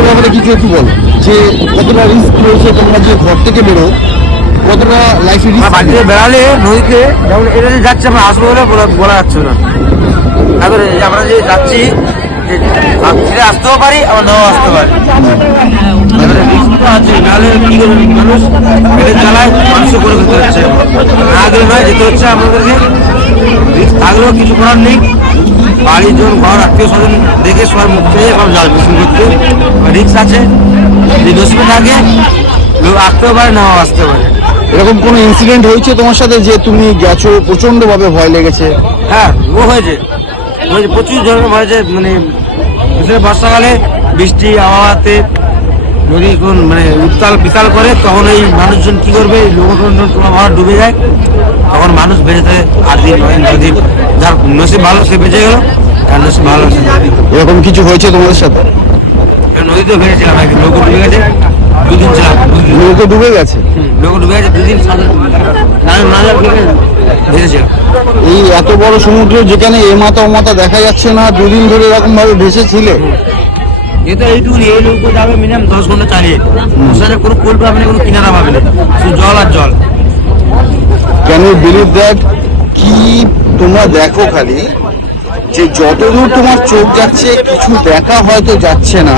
রিস্কের ব্যাপারে কিছু একটু বলো, যে কতটা রিস্ক রয়েছে, তোমরা যে ঘর থেকে বেরো কতটা লাইফে রিস্ক? বাড়ি থেকে বেড়ালে নদীতে যেমন এটা যে যাচ্ছে আমরা আসবো বলে বলা যাচ্ছে না। তারপরে আমরা যে যাচ্ছি ফিরে আসতেও পারি, আবার নাও আসতে পারি। এবারে রিস্ক তো আছে, নাহলে কি করবে মানুষ পেটের জ্বালায় মানুষ করে খেতে হচ্ছে, না গেলে নয় যেতে হচ্ছে আমাদেরকে। রিস্ক থাকলেও কিছু করার নেই, বাড়ির জন ঘর আত্মীয় স্বজন দেখে সবার মুখ থেকে সব জাল ফিশিং করতে রিস্ক আছে। যদি নসিবে থাকে লোক আসতেও পারে, নাও আসতে পারে। এরকম কোনো ইনসিডেন্ট হয়েছে তোমার সাথে যে তুমি গেছো প্রচন্ড ভাবে ভয় লেগেছে? হ্যাঁ, ও হয়েছে প্রচুর ধরনের হয়েছে। মানে বিশেষ বর্ষাকালে বৃষ্টি আবহাওয়াতে নদী কোন মানে উত্তাল বিতাল করে, তখন এই মানুষজন কি করবে, লোকজন ডুবে যায়, তখন মানুষ বেঁচে থাকে 8 দিন 9 দিন। যার নসিব ভালো সে বেঁচে গেল, যার নসিব ভালো সে। এরকম কিছু হয়েছে তোমাদের সাথে? নদীতেও বেঁচেছিলাম, একদিন লোক ডুবে গেছে, 2 দিন ছিলাম। নৌকো ডুবে গেছে? লোক ডুবে গেছে 2 দিন ভেসেছিলাম। এই এত বড় সমুদ্র যেখানে এ মাথা ও মাথা দেখা যাচ্ছে না, 2 দিন ধরে এরকম ভাবে ভেসেছিলে? যেহেতু এইটুকু এই লোক যাবে মিনিমাম 10 ঘন্টা চালিয়ে, কোনো কোল পাবে না, কোনো কিনারা পাবে না, শুধু জল আর জল। Can you believe that? কি তোমরা দেখো খালি যে যতদূর তোমার চোখ যাচ্ছে কিছু দেখা হয়তো যাচ্ছে না,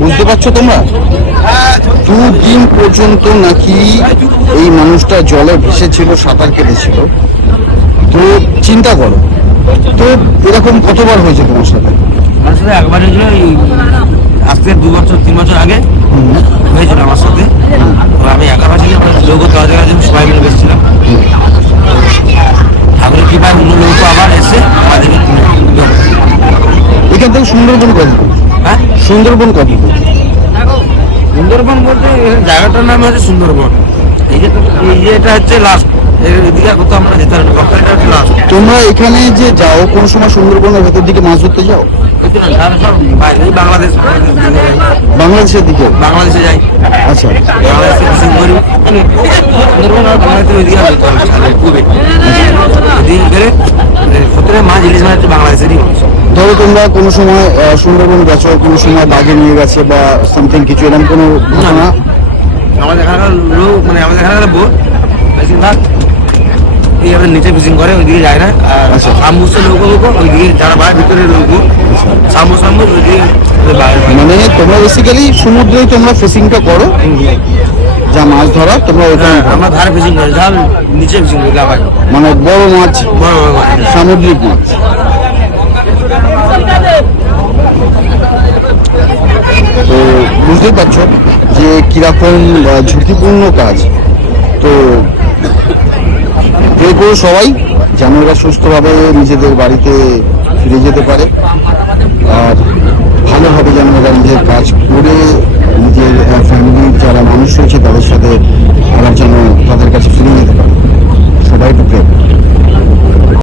বুঝতে পারছো তোমরা? 2 দিন পর্যন্ত নাকি এই মানুষটা জলে ভেসেছিল, সাঁতার কেটেছিল। তো চিন্তা করো তো, এরকম কতবার হয়েছে তোমার সাথে? আমার সাথে একবার হয়েছিল, এই আজকে 2 বছর 3 বছর আগে হয়েছিল আমার সাথে। তো আমি একা পাচ্ছি, লোক তলার জন্য সবাই মিলে বেসছিলাম। ঠাকুরের কৃপায় অন্য লোক আবার এসে আমাদেরকে এখান থেকে সুন্দরবন কত? হ্যাঁ, সুন্দরবন কত? সুন্দরবন বলতে জায়গাটার নাম হচ্ছে সুন্দরবন। এই যে এটা হচ্ছে লাস্ট, এদিকে কোথাও আমরা যেতে পারি না, এটা হচ্ছে লাস্ট। তোমরা এখানে যে যাও কোন সময় সুন্দরবনের ভেতর দিকে মাছ ধরতে যাও? বাংলাদেশ বাংলাদেশের দিকে? বাংলাদেশে যাই। আচ্ছা, বাংলাদেশে ফিশিং করি সুন্দরবন আর বাংলাদেশের ওইদিকে পূর্বে এদিকে গেলে সত্যি মাছ ইলিশ মাছ হচ্ছে বাংলাদেশেরই। ধরো তোমরা কোনো সময় সুন্দরবন গেছো, কোনো সময় বাঘে নিয়ে গেছে বা সামথিং কিছু, এরকম কোনো ঘটনা? আমাদের এখানকার লোক মানে আমাদের এখানকার বোট বেশিরভাগ এইভাবে নিচে ফিশিং করে, ওইদিকে যায় না। আর সামবুসের লোক ওইদিকে যারা বাইরে ভিতরে লোক সামবুস ওইদিকে। মানে তোমরা বেসিক্যালি সমুদ্রেই তোমরা ফিশিংটা করো, যা মাছ ধরা তোমরা ওইখানে? আমরা ধারে ফিশিং করি, ধার নিচে ফিশিং করি, লাভাই মানে বড় মাছ, বড় বড় মাছ, সামুদ্রিক মাছ। তো বুঝতেই পারছো যে কিরকম ঝুঁকিপূর্ণ কাজ। তো প্রে করো সবাই যেন এরা সুস্থভাবে নিজেদের বাড়িতে ফিরে যেতে পারে, আর ভালোভাবে যেন এরা নিজের কাজ করে নিজের ফ্যামিলির যারা মানুষ রয়েছে তাদের সাথে আবার যেন তাদের কাছে ফিরে